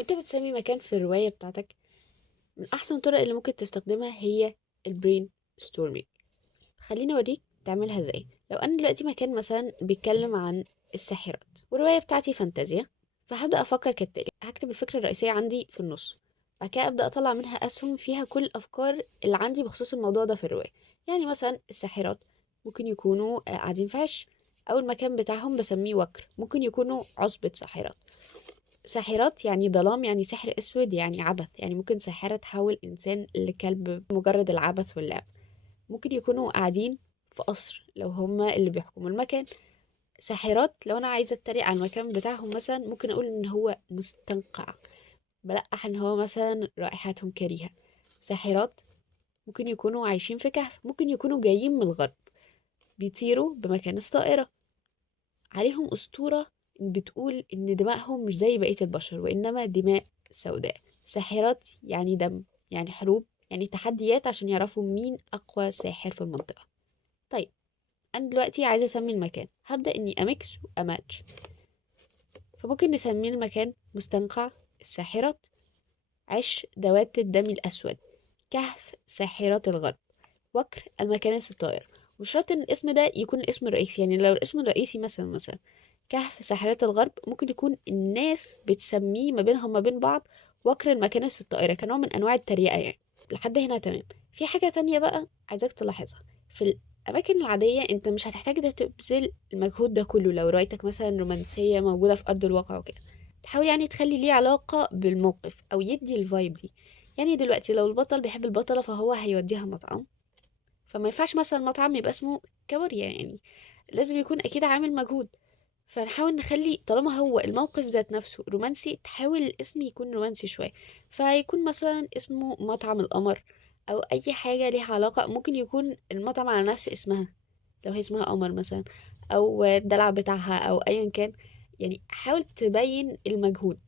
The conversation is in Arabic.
انت بتسمي مكان في الرواية بتاعتك، من احسن الطرق اللي ممكن تستخدمها هي البرين ستورمينج. خليني اوريك تعملها ازاي. لو انا دلوقتي مكان مثلا بيتكلم عن الساحرات والرواية بتاعتي فانتازيا، فهبدأ افكر كالتالي: هكتب الفكرة الرئيسية عندي في النص، بعد كده ابدأ اطلع منها اسهم فيها كل الافكار اللي عندي بخصوص الموضوع ده في الرواية. يعني مثلا الساحرات ممكن يكونوا قاعدين في عش، او المكان بتاعهم بسميه وكر، ممكن يكونوا عصبة ساحرات. ساحرات يعني ظلام، يعني سحر اسود، يعني عبث، يعني ممكن ساحرة تحول انسان لكلب مجرد العبث واللعب. ممكن يكونوا قاعدين في قصر لو هما اللي بيحكموا المكان. ساحرات لو انا عايزه اتريق على المكان بتاعهم مثلا ممكن اقول ان هو مستنقع، بلقح ان هو مثلا رائحتهم كريهه. ساحرات ممكن يكونوا عايشين في كهف، ممكن يكونوا جايين من الغرب، بيطيروا بمكانس طائره، عليهم اسطوره بتقول ان دماءهم مش زي بقيه البشر وانما دماء سوداء. ساحرات يعني دم، يعني حروب، يعني تحديات عشان يعرفوا مين اقوى ساحر في المنطقه. طيب، انا دلوقتي عايزه اسمي المكان، هبدا اني اميكس واماتش. فممكن نسمي المكان مستنقع الساحرات، عش ذوات الدم الاسود، كهف ساحرات الغرب، وكر المكانس الطائرة. مش شرط ان الاسم ده يكون الاسم الرئيسي، يعني لو الاسم الرئيسي مثلا كهف ساحرات الغرب، ممكن يكون الناس بتسميه ما بينهم ما بين بعض وكر المكانس الطائرة كنوع من انواع التريقة يعني. لحد هنا تمام. في حاجة تانية بقى عايزاك تلاحظها: في الأماكن العادية أنت مش هتحتاج ده تبذل المجهود ده كله. لو روايتك مثلا رومانسية موجودة في أرض الواقع وكده، تحاول يعني تخلي ليه علاقة بالموقف أو يدي الفايب دي. يعني دلوقتي لو البطل بيحب البطلة فهو هيوديها مطعم، فما ينفعش مثلا مطعم يبقى اسمه كابوريا يعني، لازم يكون أكيد عامل مجهود. فنحاول نخلي طالما هو الموقف ذات نفسه رومانسي، تحاول الاسم يكون رومانسي شوية. فهيكون مثلا اسمه مطعم القمر، أو أي حاجة ليها علاقة. ممكن يكون المطعم على نفس اسمها لو هي اسمها قمر مثلا، أو الدلع بتاعها، أو أيا كان. يعني حاول تبين المجهود.